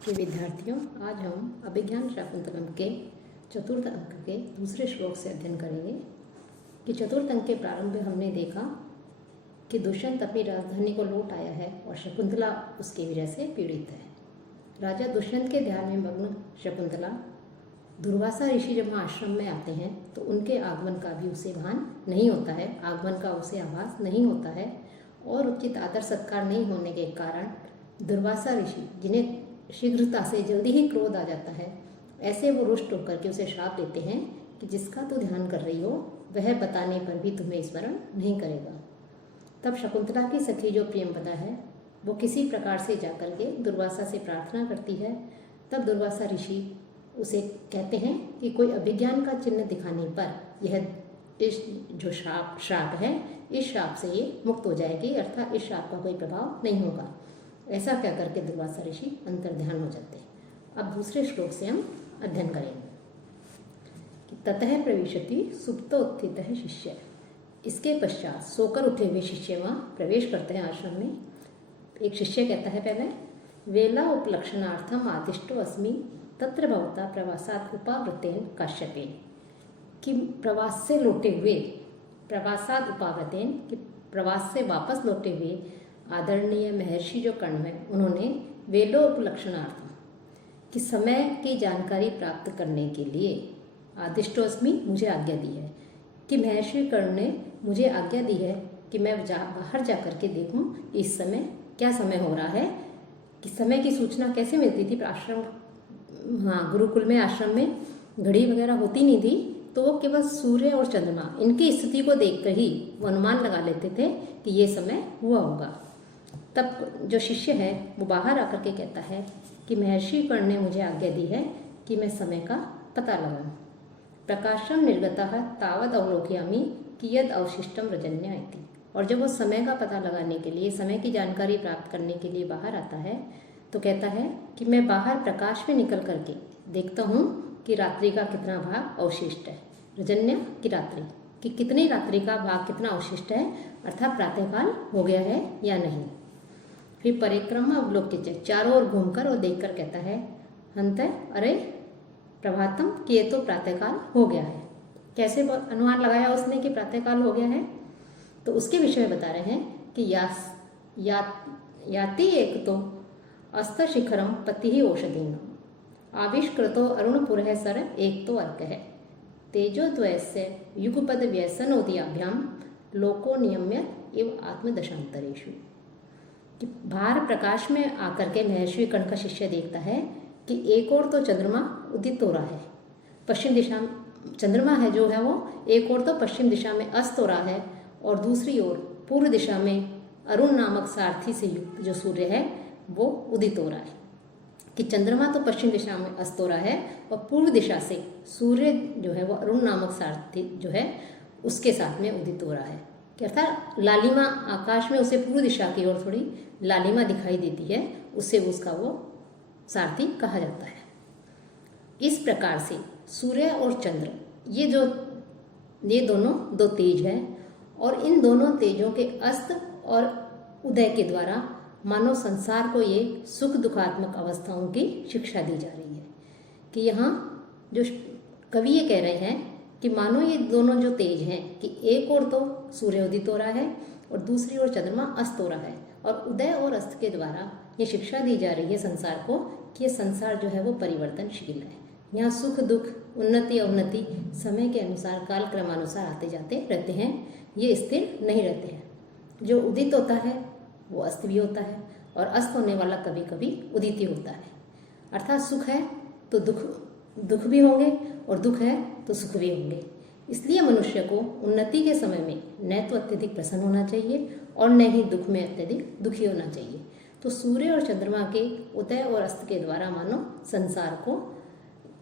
के विद्यार्थियों, आज हम अभिज्ञान शाकुंतलम के चतुर्थ अंक के दूसरे श्लोक से अध्ययन करेंगे कि चतुर्थ अंक के प्रारंभ में हमने देखा कि दुष्यंत अपनी राजधानी को लौट आया है और शकुंतला उसकी वजह से पीड़ित है। राजा दुष्यंत के ध्यान में मग्न शकुंतला दुर्वासा ऋषि जब वहाँ आश्रम में आते हैं तो उनके आगमन का भी उसे भान नहीं होता है, आगमन का उसे आभास नहीं होता है और उचित आदर सत्कार नहीं होने के कारण दुर्वासा ऋषि, जिन्हें शीघ्रता से जल्दी ही क्रोध आ जाता है, ऐसे वो रुष्ट होकर के उसे श्राप देते हैं कि जिसका तू ध्यान कर रही हो वह बताने पर भी तुम्हें स्मरण नहीं करेगा। तब शकुंतला की सखी जो प्रियंवदा है वो किसी प्रकार से जाकर के दुर्वासा से प्रार्थना करती है। तब दुर्वासा ऋषि उसे कहते हैं कि कोई अभिज्ञान का चिन्ह दिखाने पर यह इस जो श्राप है, इस श्राप से ये मुक्त हो जाएगी, अर्थात इस श्राप का कोई प्रभाव नहीं होगा। ऐसा कह करके दुर्वासा ऋषि अंतर्ध्यान हो जाते हैं। अब दूसरे श्लोक से हम अध्ययन करेंगे कि ततः प्रविशति सुप्तोत्थितः शिष्य। इसके पश्चात सोकर उठे हुए शिष्य वहाँ प्रवेश करते हैं आश्रम में। एक शिष्य कहता है पहले, वेला उपलक्षणार्थम आदिष्टो अस्मि तत्र भवता प्रवासात उपावृतेन काश्यपेन। कि प्रवास से लौटे हुए, प्रवासात उपावृतेन कि प्रवास से वापस लौटे हुए आदरणीय महर्षि जो कर्ण हैं, उन्होंने वेलोपलक्षणार्थम कि समय की जानकारी प्राप्त करने के लिए आदिष्टोस्मि मुझे आज्ञा दी है। कि महर्षि कर्ण ने मुझे आज्ञा दी है कि मैं बाहर जा कर के देखूं इस समय क्या समय हो रहा है। कि समय की सूचना कैसे मिलती थी आश्रम, गुरुकुल में आश्रम में घड़ी वगैरह होती नहीं थी, तो वो केवल सूर्य और चंद्रमा इनकी स्थिति को देखकर ही वो अनुमान लगा लेते थे कि ये समय हुआ होगा। तब जो शिष्य है वो बाहर आकर के कहता है कि महर्षि कर्ण ने मुझे आज्ञा दी है कि मैं समय का पता लगाऊं। प्रकाशम निर्गतः तावद अवलोकयामि कि यद अवशिष्टम रजन्य इति। और जब वो समय का पता लगाने के लिए, समय की जानकारी प्राप्त करने के लिए बाहर आता है तो कहता है कि मैं बाहर प्रकाश में निकल करके देखता हूँ कि रात्रि का कितना भाग अवशिष्ट है। रजन्य की रात्रि, कि कितनी रात्रि का भाग कितना अवशिष्ट है, अर्थात प्रातःकाल हो गया है या नहीं। फिर परिक्रमा अवलोक्य, चारों ओर घूमकर और देखकर कहता है, हंत अरे प्रभातम, कि ये तो प्रातःकाल हो गया है। कैसे अनुमान लगाया उसने कि प्रातःकाल हो गया है, तो उसके विषय में बता रहे हैं कि याति एक तो अस्त शिखरम पति ही औषधीन आविष्कृतो अरुणपुर सर एक तो अर्क है तेजोद्वयस्य युगपद व्यसनोदयाभ्याम लोको नियम्य एव आत्मदशांतरेषु। कि बाहर प्रकाश में आकर के महर्षि कर्ण का शिष्य देखता है कि एक ओर तो चंद्रमा उदित हो रहा है, पश्चिम दिशा चंद्रमा है जो है वो एक ओर तो पश्चिम दिशा में अस्त हो रहा है और दूसरी ओर पूर्व दिशा में अरुण नामक सारथी से युक्त जो सूर्य है वो उदित हो रहा है। कि चंद्रमा तो पश्चिम दिशा में अस्त हो रहा है और पूर्व दिशा से सूर्य जो है वो अरुण नामक सारथी जो है उसके साथ में उदित हो रहा है। कि अर्थात लालिमा आकाश में उसे पूर्व दिशा की ओर थोड़ी लालिमा दिखाई देती है, उससे उसका वो सारथी कहा जाता है। इस प्रकार से सूर्य और चंद्र ये दोनों दो तेज हैं और इन दोनों तेजों के अस्त और उदय के द्वारा मानव संसार को ये सुख दुखात्मक अवस्थाओं की शिक्षा दी जा रही है। कि यहाँ जो कवि ये कह रहे हैं कि मानो ये दोनों जो तेज हैं कि एक ओर तो सूर्य उदित हो रहा है और दूसरी ओर चंद्रमा अस्त हो रहा है और उदय और अस्त के द्वारा ये शिक्षा दी जा रही है संसार को कि ये संसार जो है वो परिवर्तनशील है। यहाँ सुख दुख, उन्नति अवनति समय के अनुसार, काल क्रमानुसार आते जाते रहते हैं, ये स्थिर नहीं रहते हैं। जो उदित होता है वो अस्त भी होता है और अस्त होने वाला कभी कभी उदित ही होता है। अर्थात सुख है तो दुख भी होंगे और दुख है तो सुख भी होंगे। इसलिए मनुष्य को उन्नति के समय में न तो अत्यधिक प्रसन्न होना चाहिए और न ही दुख में अत्यधिक दुखी होना चाहिए। तो सूर्य और चंद्रमा के उदय और अस्त के द्वारा मानो संसार को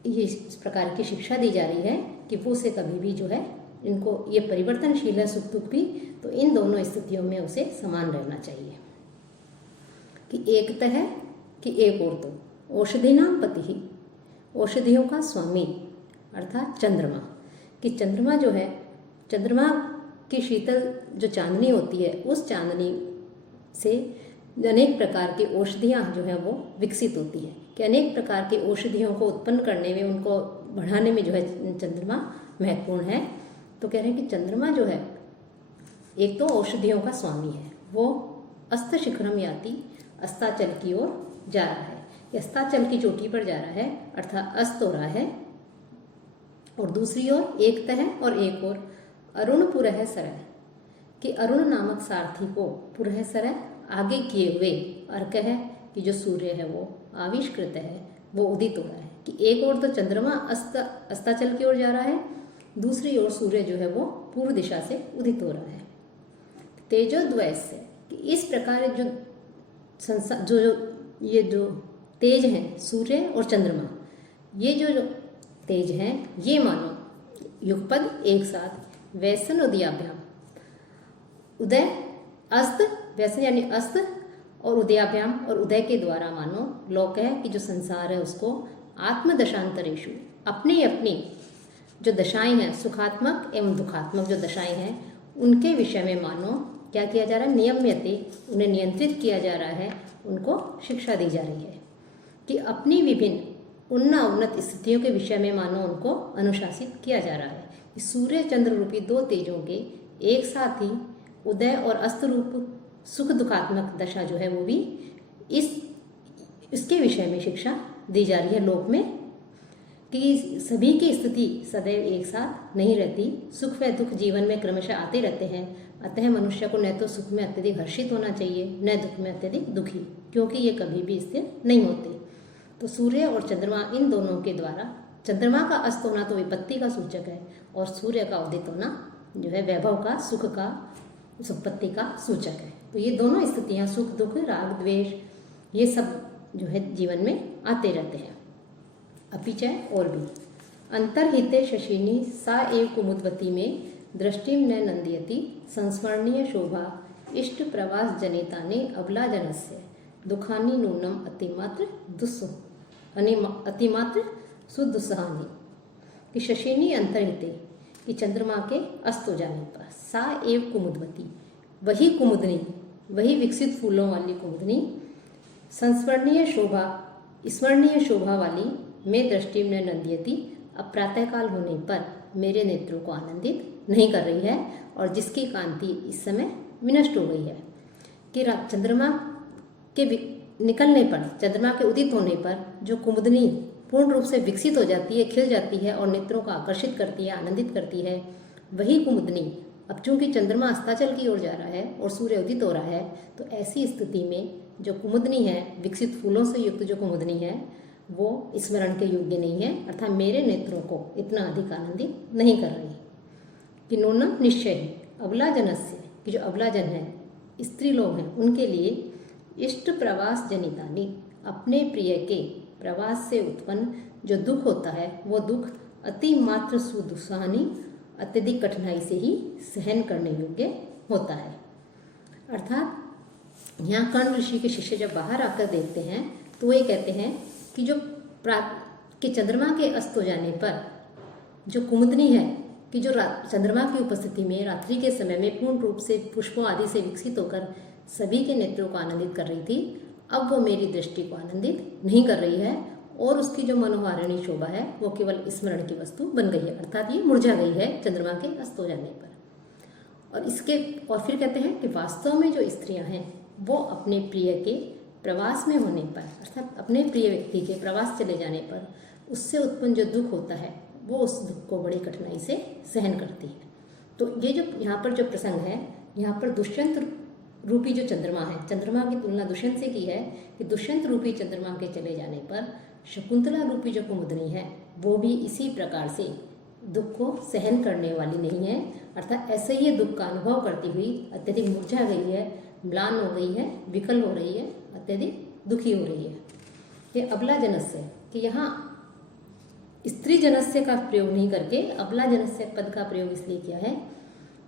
ये इस प्रकार की शिक्षा दी जा रही है कि वो उसे कभी भी जो है, इनको ये परिवर्तनशील है सुख दुख भी, तो इन दोनों स्थितियों में उसे समान रहना चाहिए। कि एक है कि एक और तो औषधि नाम पति ही, औषधियों का स्वामी अर्थात चंद्रमा। कि चंद्रमा जो है, चंद्रमा की शीतल जो चांदनी होती है उस चांदनी से अनेक प्रकार की औषधियाँ जो है वो विकसित होती है, कि अनेक प्रकार की औषधियों को उत्पन्न करने में, उनको बढ़ाने में जो है चंद्रमा महत्वपूर्ण है। तो कह रहे हैं कि चंद्रमा जो है एक तो औषधियों का स्वामी है, वो अस्त शिखरम याति, अस्ताचल की ओर जा रहा है, अस्ताचल की चोटी पर जा रहा है, अर्थात अस्त हो रहा है, और दूसरी ओर एक तह और एक ओर अरुण पुरह सरह, कि अरुण नामक सारथी को पुरह सरह आगे किए हुए अर्क है कि जो सूर्य है वो आविष्कृत है, वो उदित हो रहा है, कि एक ओर तो चंद्रमा अस्ताचल की ओर जा रहा है, दूसरी ओर सूर्य जो है वो पूर्व दिशा से उदित हो रहा है। तेजोद्वयस्य, कि इस प्रकार जो संसार जो ये जो तेज हैं सूर्य और चंद्रमा, ये जो तेज हैं ये मानो युगपद एक साथ वैसन उदयाभ्याम, उदय अस्त, वैसन यानी अस्त और उदयाभ्याम, और उदय के द्वारा मानो लोक है कि जो संसार है उसको आत्मदशांतरेषु, अपनी अपनी जो दशाएं हैं सुखात्मक एवं दुखात्मक जो दशाएं हैं उनके विषय में मानो क्या किया जा रहा है, नियम्यते, उन्हें नियंत्रित किया जा रहा है, उनको शिक्षा दी जा रही है, कि अपनी विभिन्न उन्नत स्थितियों के विषय में मानो उनको अनुशासित किया जा रहा है। कि सूर्य चंद्र रूपी दो तेजों के एक साथ ही उदय और अस्त रूप सुख दुखात्मक दशा जो है वो भी इसके विषय में शिक्षा दी जा रही है लोक में, कि सभी की स्थिति सदैव एक साथ नहीं रहती, सुख व दुख जीवन में क्रमशः आते रहते हैं, अतः मनुष्य को न तो सुख में अत्यधिक हर्षित होना चाहिए न दुख में अत्यधिक दुखी, क्योंकि ये कभी भी स्थिर नहीं होते। तो सूर्य और चंद्रमा इन दोनों के द्वारा, चंद्रमा का अस्त होना तो विपत्ति का सूचक है और सूर्य का उदित होना जो है वैभव का, सुख का, संपत्ति का सूचक है। तो ये दोनों स्थितियाँ सुख दुख राग द्वेष ये सब जो है जीवन में आते रहते हैं। अपिच और भी अंतर्हिते शशिनी सा एव कुमुदवती में दृष्टिम न नंदयति संस्मरणीय शोभा इष्ट प्रवास जनिता ने अबला जनस्य दुखानी नूनम अतिमात्र सुदुस्सहानी, कि शशिनी अंतर्हिते, कि चंद्रमा के अस्त हो जाने पर सा एव कुमुदवती, वही कुमुदनी, वही विकसित फूलों वाली कुमुदनी, संस्मरणीय शोभा, स्मरणीय शोभा वाली में दृष्टि में नंदयति, अब प्रातःकाल होने पर मेरे नेत्रों को आनंदित नहीं कर रही है और जिसकी कांति इस समय विनष्ट हो गई है। कि चंद्रमा के निकलने पर, चंद्रमा के उदित होने पर जो कुमुदनी पूर्ण रूप से विकसित हो जाती है, खिल जाती है और नेत्रों को आकर्षित करती है, आनंदित करती है, वही कुमुदनी अब चूंकि चंद्रमा अस्ताचल की ओर जा रहा है और सूर्य उदित हो रहा है, तो ऐसी स्थिति में जो कुमुदनी है, विकसित फूलों से युक्त जो कुमुदनी है, वो स्मरण के योग्य नहीं है, अर्थात मेरे नेत्रों को इतना अधिक आनंदित नहीं कर रही। कि नूनम निश्चय अबला जनस्य, कि जो अबला जन है, स्त्री लोग हैं, उनके लिए इष्ट प्रवास जनितानी, अपने प्रिय के प्रवास से उत्पन्न जो दुख होता है वो दुख अति मात्र सुदुस्सहानी, अत्यधिक कठिनाई से ही सहन करने योग्य होता है। अर्थात यहाँ कर्ण ऋषि के शिष्य जब बाहर आकर देखते हैं तो ये कहते हैं कि जो कि चंद्रमा के अस्त हो जाने पर जो कुमुदनी है, कि जो चंद्रमा की उपस्थिति में रात्रि के समय में पूर्ण रूप से पुष्पों आदि से विकसित होकर सभी के नेत्रों को आनंदित कर रही थी, अब वो मेरी दृष्टि को आनंदित नहीं कर रही है और उसकी जो मनोहारिणी शोभा है वो केवल स्मरण की वस्तु बन गई है, अर्थात ये मुरझा गई है चंद्रमा के अस्त हो जाने पर। और फिर कहते हैं कि वास्तव में जो स्त्रियां हैं वो अपने प्रिय के प्रवास में होने पर, अर्थात अपने प्रिय व्यक्ति के प्रवास चले जाने पर उससे उत्पन्न जो दुख होता है वो उस दुख को बड़ी कठिनाई से सहन करती है। तो ये जो यहाँ पर जो प्रसंग है, यहाँ पर दुष्यंत रूपी जो चंद्रमा है, चंद्रमा की तुलना दुष्यंत से की है कि दुष्यंत रूपी चंद्रमा के चले जाने पर शकुंतला रूपी जो कुमुदनी है वो भी इसी प्रकार से दुख को सहन करने वाली नहीं है, अर्थात ऐसे ही दुख का अनुभव करती हुई अत्यधिक मुरझा गई है, म्लान हो गई है, विकल हो रही है, अत्यधिक दुखी हो रही है। ये अबला जनस्य, कि यहाँ स्त्री जनस्य का प्रयोग नहीं करके अबला जनस्य पद का प्रयोग इसलिए किया है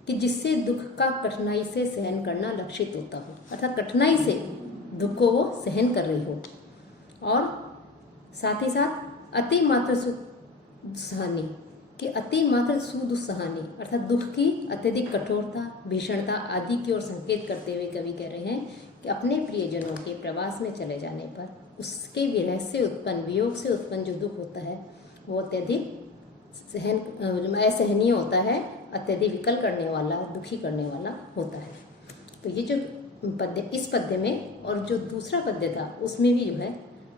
कि जिससे दुख का कठिनाई से सहन करना लक्षित होता हो, अर्थात कठिनाई से दुख को वो सहन कर रही हो, और साथ ही साथ अति मात्र सुदुस्सहानी, कि अति मात्र सुदुस्सहानी अर्थात दुख की अत्यधिक कठोरता, भीषणता आदि की ओर संकेत करते हुए कवि कह रहे हैं कि अपने प्रियजनों के प्रवास में चले जाने पर उसके विरह से उत्पन्न, वियोग से उत्पन्न जो दुख होता है वो अत्यधिक असहनीय होता है, अत्यधिक विकल करने वाला, दुखी करने वाला होता है। तो ये जो पद्य, इस पद्य में और जो दूसरा पद्य था उसमें भी जो है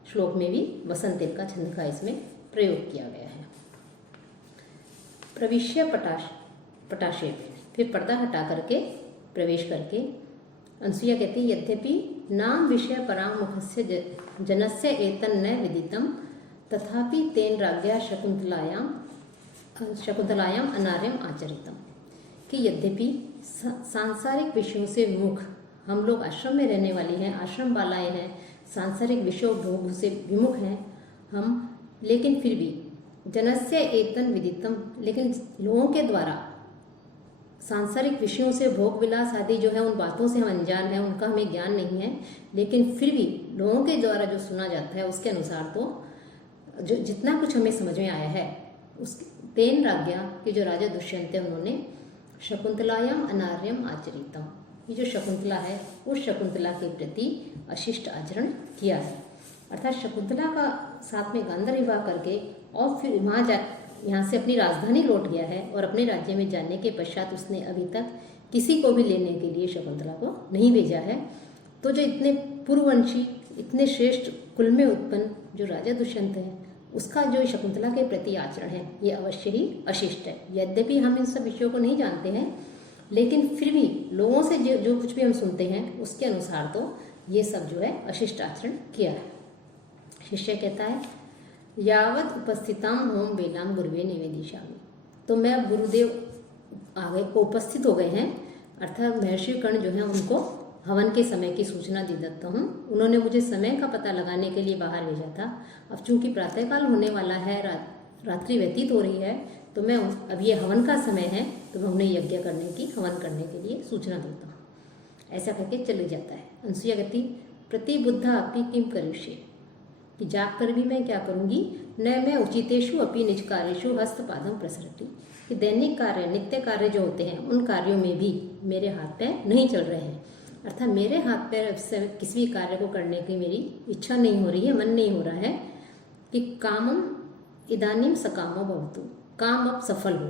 श्लोक में भी वसंत का छंद का इसमें प्रयोग किया गया है। प्रविश्य पटाशे, फिर पर्दा हटा करके प्रवेश करके अनसुईया कहती है, यद्यपि नाम विषय परामुखस्य जनस्य एतन न विदितम तथापि तेन राज्ञा शकुंतलायाम अनार्यम आचरितम। कि यद्यपि सांसारिक विषयों से विमुख हम लोग आश्रम में रहने वाली हैं, आश्रम बालाएं हैं, सांसारिक विषयों भोग से विमुख हैं हम, लेकिन फिर भी जनस्य एतन विदितम, लेकिन लोगों के द्वारा सांसारिक विषयों से भोग विलास आदि जो है उन बातों से हम अनजान हैं, उनका हमें ज्ञान नहीं है, लेकिन फिर भी लोगों के द्वारा जो सुना जाता है उसके अनुसार तो जो जितना कुछ हमें समझ में आया है उस तेन राज्ञा के जो राजा दुष्यंत है उन्होंने शकुंतलायाम अनार्यम आचरितम, ये जो शकुंतला है उस शकुंतला के प्रति अशिष्ट आचरण किया है। अर्थात शकुंतला का साथ में गांधार विवाह करके और फिर यहाँ से अपनी राजधानी लौट गया है और अपने राज्य में जाने के पश्चात उसने अभी तक किसी को भी लेने के लिए शकुंतला को नहीं भेजा है। तो जो इतने पूर्ववंशी, इतने श्रेष्ठ कुल में उत्पन्न जो राजा दुष्यंत है उसका जो शकुंतला के प्रति आचरण है ये अवश्य ही अशिष्ट है। यद्यपि हम इन सब विषयों को नहीं जानते हैं, लेकिन फिर भी लोगों से जो कुछ भी हम सुनते हैं उसके अनुसार तो ये सब जो है अशिष्ट आचरण किया है। शिष्य कहता है, यावत उपस्थिताम होम बेलाम गुरुवे निवेदिशामि। तो मैं अब गुरुदेव आगे को उपस्थित हो गए हैं, अर्थात महर्षि कर्ण जो है उनको हवन के समय की सूचना दे देता हूँ। उन्होंने मुझे समय का पता लगाने के लिए बाहर भेजा था। अब चूंकि प्रातःकाल होने वाला है, रात्रि व्यतीत हो रही है, तो मैं अब ये हवन का समय है तो मैं उन्हें यज्ञ करने की, हवन करने के लिए सूचना देता हूँ। ऐसा करके चले जाता है। अनसुईया कहती, प्रतिबुद्धा अपि किम करिष्ये, कि जाग कर भी मैं क्या करूँगी, न मैं उचितेषु अपि निज कार्येषु हस्तपादम प्रसरति, कि दैनिक कार्य, नित्य कार्य जो होते हैं उन कार्यों में भी मेरे हाथ पैर नहीं चल रहे हैं। अर्थात मेरे हाथ पैर से किसी भी कार्य को करने की मेरी इच्छा नहीं हो रही है, मन नहीं हो रहा है कि कामम इदानीम सकामो भवतु, काम अब सफल हो।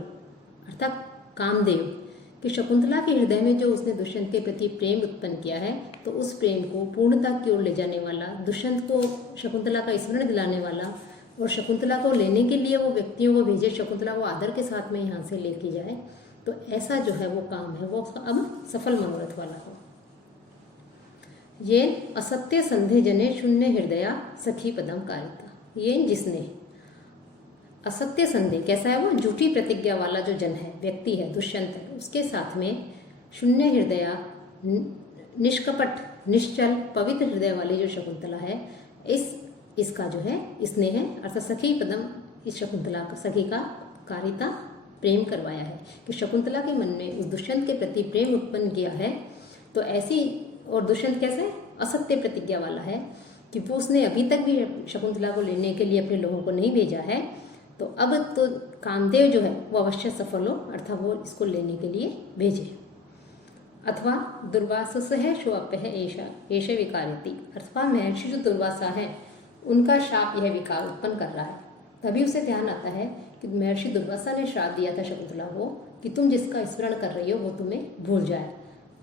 अर्थात कामदेव कि शकुंतला के हृदय में जो उसने दुष्यंत के प्रति प्रेम उत्पन्न किया है तो उस प्रेम को पूर्णता की ओर ले जाने वाला, दुष्यंत को शकुंतला का स्मरण दिलाने वाला और शकुंतला को लेने के लिए वो व्यक्तियों को भेजे, शकुंतला को आदर के साथ में यहाँ से लेके जाए, तो ऐसा जो है वो काम है वो अब सफल मनोरथ वाला हो। ये असत्य संधे जने शून्य हृदया सखी पदम कारिता, ये जिसने असत्य संधि, कैसा है वो, झूठी प्रतिज्ञा वाला जो जन है, व्यक्ति है, दुष्यंत है, उसके साथ में शून्य हृदया, निष्कपट, निश्चल, पवित्र हृदय वाली जो शकुंतला है, इसका जो है स्नेह है, अर्थात सखी पदम, इस शकुंतला का सखी का कारिता प्रेम करवाया है कि शकुंतला के मन में उस दुष्यंत के प्रति प्रेम उत्पन्न किया है। तो ऐसी, और दुष्यंत कैसे असत्य प्रतिज्ञा वाला है कि वो उसने अभी तक भी शकुंतला को लेने के लिए अपने लोगों को नहीं भेजा है, तो अब तो कामदेव जो है वो अवश्य सफल हो, अर्थात वो इसको लेने के लिए भेजे। अथवा दुर्वासस है शोअप्य है एष विकारती, अथवा महर्षि जो दुर्वासा है उनका शाप यह विकार उत्पन्न कर रहा है। तभी उसे ध्यान आता है कि महर्षि दुर्वासा ने श्राप दिया था शकुंतला को कि तुम जिसका स्मरण कर रही हो वो तुम्हें भूल जाए।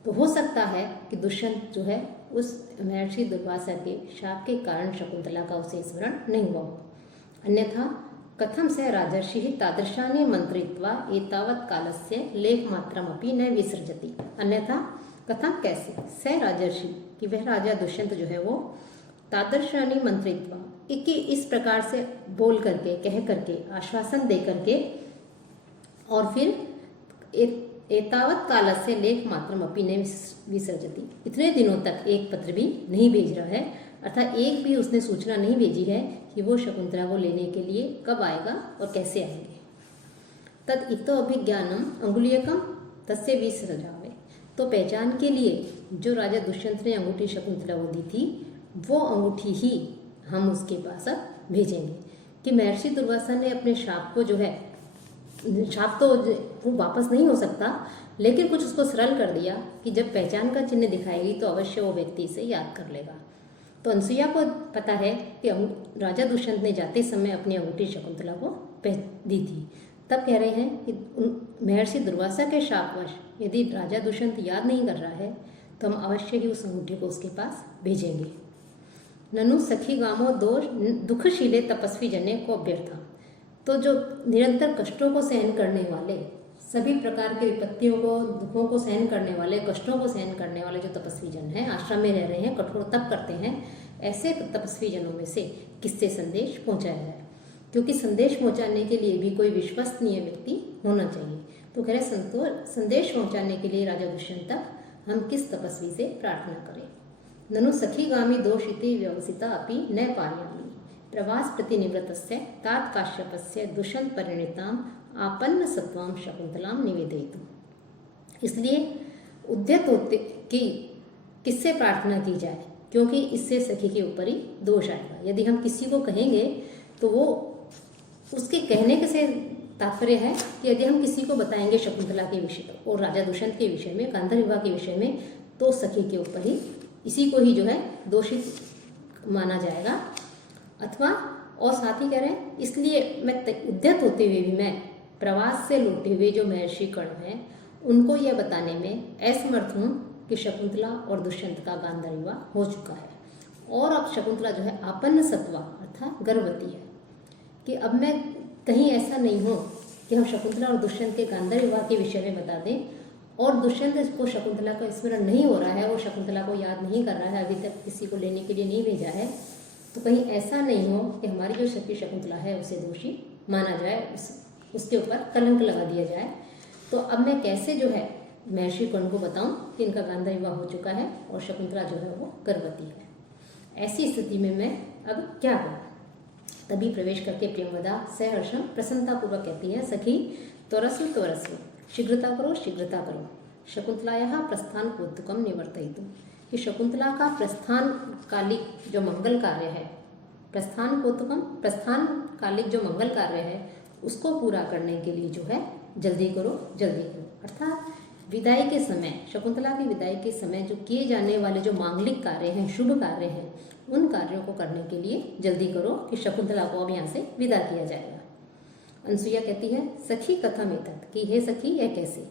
तो हो सकता है कि दुष्यंत जो है उस महर्षि दुर्वासा के शाप के कारण शकुंतला का उसे स्मरण नहीं हुआ हो। अन्यथा कथम स राजर्षि तादृशानि मंत्रित्वा एतावत् कालस्य लेख मात्रमपि न विसर्जति। अन्यथा कथम, कैसे, स राजर्षि कि वह राजा दुष्यंत जो है वो तादृशानि मंत्रित्वा, इस प्रकार से बोल करके, कह करके, आश्वासन दे करके, और फिर एतावत् कालस्य लेख मात्रमपि न विसर्जति, इतने दिनों तक एक पत्र भी नहीं भेज रहा है, अर्थात एक भी उसने सूचना नहीं भेजी है कि वो शकुंतला को लेने के लिए कब आएगा और कैसे आएंगे। तद इतो अभिज्ञानम अंगुलीयकम तस्य विसर्जावे, तो पहचान के लिए जो राजा दुष्यंत ने अंगूठी शकुंतला को दी थी वो अंगूठी ही हम उसके पास अब भेजेंगे। कि महर्षि दुर्वासा ने अपने शाप को जो है शाप तो वो वापस नहीं हो सकता, लेकिन कुछ उसको सरल कर दिया कि जब पहचान का चिन्ह दिखाएगी तो अवश्य वो व्यक्ति इसे याद कर लेगा। तो अनसुईया को पता है कि राजा दुष्यंत ने जाते समय अपनी अंगूठी शकुंतला को दी थी। तब कह रहे हैं कि महर्षि दुर्वासा के शापवश यदि राजा दुष्यंत याद नहीं कर रहा है तो हम अवश्य ही उस अंगूठी को उसके पास भेजेंगे। ननु सखी गामो दोष दुखशीले तपस्वी जने को अभ्यर्था। तो जो निरंतर कष्टों को सहन करने वाले, सभी प्रकार के विपत्तियों को, दुखों को सहन करने वाले, कष्टों को सहन करने वाले जो तपस्वी जन हैं, आश्रम में रह रहे हैं, कठोर तप करते हैं, ऐसे तपस्वी जनों में से किससे संदेश पहुंचाया जाए, क्योंकि संदेश पहुंचाने के लिए भी कोई विश्वसनीय व्यक्ति होना चाहिए। तो कह रहे संदेश पहुंचाने के लिए राजा दुष्यंत तक हम किस तपस्वी से प्रार्थना करें। ननु सखीगामी दोषिति व्यवसिता अपि न पारयामि प्रवास प्रतिनिवृत्तस्य तात काश्यपस्य दुष्यंत परिणीताम आपन्न सत्वाम शकुंतलाम निवेदयतु। इसलिए उद्यत होते कि किससे प्रार्थना की जाए, क्योंकि इससे सखी के ऊपर ही दोष आएगा। यदि हम किसी को कहेंगे तो वो उसके कहने से तात्पर्य है कि यदि हम किसी को बताएंगे शकुंतला के विषय और राजा दुष्यंत के विषय में, गांधार विवाह के विषय में, तो सखी के ऊपर ही, इसी को ही जो है दोषित माना जाएगा। अथवा और साथ ही कह रहे हैं इसलिए मैं उद्यत होते हुए भी मैं प्रवास से लौटे हुए जो महर्षि कर्ण हैं उनको यह बताने में असमर्थ हूँ कि शकुंतला और दुष्यंत का गांधार विवाह हो चुका है और अब शकुंतला जो है आपन्न सत्वा अर्थात गर्भवती है, कि अब मैं कहीं ऐसा नहीं हूँ कि हम शकुंतला और दुष्यंत के गांधार विवाह के विषय में बता दें और दुष्यंत को शकुंतला का स्मरण नहीं हो रहा है, वो शकुंतला को याद नहीं कर रहा है, अभी तक किसी को लेने के लिए नहीं भेजा है, तो कहीं ऐसा नहीं हो कि हमारी जो सखी शकुंतला है उसे दोषी माना जाए, उसके ऊपर कलंक लगा दिया जाए। तो अब मैं कैसे जो है महर्षि कर्ण को बताऊं कि इनका गांधार विवाह हो चुका है और शकुंतला जो है वो गर्भवती है। ऐसी स्थिति में मैं अब क्या करूं। तभी प्रवेश करके प्रियंवदा सहर्षम प्रसन्नतापूर्वक कहती है, सखी त्वरस्व त्वरस्व, शीघ्रता करो शीघ्रता करो, शकुंतलायाः प्रस्थान कौतुकम निवर्तयितुम। कि शकुंतला का प्रस्थान कालिक जो मंगल कार्य है, प्रस्थान कौतुकम, प्रस्थान कालिक जो मंगल कार्य है उसको पूरा करने के लिए जो है जल्दी करो जल्दी करो। अर्थात विदाई के समय, शकुंतला की विदाई के समय जो किए जाने वाले जो मांगलिक कार्य हैं, शुभ कार्य हैं, उन कार्यों को करने के लिए जल्दी करो कि शकुंतला को अब यहाँ से विदा किया जाएगा। अनसुईया कहती है, सखी कथम एतत्, कि हे सखी यह कैसे,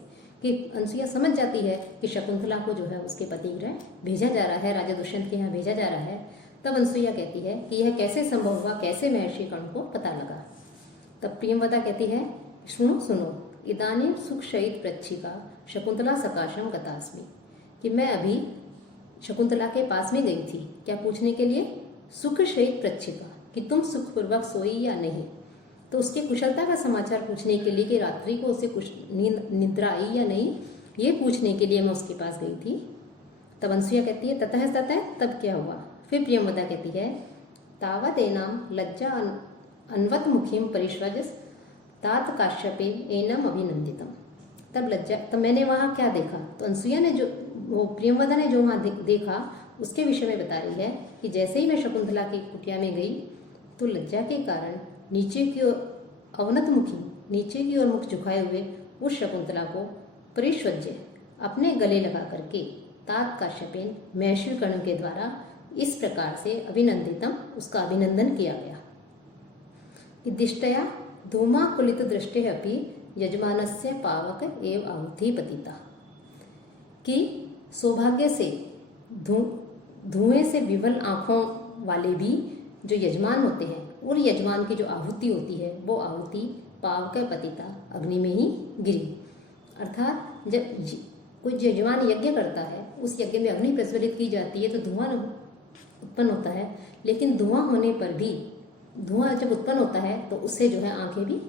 कि अनसुईया समझ जाती है कि शकुंतला को जो है उसके पति गृह भेजा जा रहा है, राजा दुष्यंत के यहाँ भेजा जा रहा है। तब अनसुईया कहती है कि यह कैसे संभव हुआ, कैसे महर्षि कर्ण को पता लगा। तब प्रियंवदा कहती है, सुनो सुनो, इदानीं सुखशयित प्रच्छिका शकुंतला सकाशम गतास्मि, कि मैं अभी शकुंतला के पास में गई थी, क्या पूछने के लिए, सुखशयित प्रच्छिका, कि तुम सुखपूर्वक सोई या नहीं, तो उसकी कुशलता का समाचार पूछने के लिए कि रात्रि को उसे कुछ निद्रा आई या नहीं, ये पूछने के लिए मैं उसके पास गई थी। तब अनसुईया कहती है, ततः तब क्या हुआ। फिर प्रियंवदा कहती है, तावत एनाम लज्जा अन्वत मुखीम परिश्वजस तात काश्यपे एनम अभिनंदितम। तब मैंने वहाँ क्या देखा। तो अनसुईया ने जो, वो प्रियंवदा ने जो वहाँ देखा उसके विषय में बता रही है कि जैसे ही मैं शकुंतला की कुटिया में गई तो लज्जा के कारण नीचे की ओर अवनत मुखी, नीचे की ओर मुख झुकाए हुए उस शकुंतला को परिश्वज्य अपने गले लगा करके तात काश्यपेन महर्षि कर्ण के द्वारा इस प्रकार से अभिनंदितम, उसका अभिनंदन किया गया कि दिष्टया धूमाकुलित दृष्टि अपि यजमानस्य पावक एव आहुति पतिता, कि सौभाग्य से धुएं से विवल आंखों वाले भी जो यजमान होते हैं और यजमान की जो आहुति होती है वो आहुति पावक पतिता, अग्नि में ही गिरी। अर्थात जब कोई यजमान यज्ञ करता है उस यज्ञ में अग्नि प्रज्वलित की जाती है तो धुआं उत्पन्न होता है, लेकिन धुआं होने पर भी, धुआं जब उत्पन्न होता है तो उससे जो है आंखें भी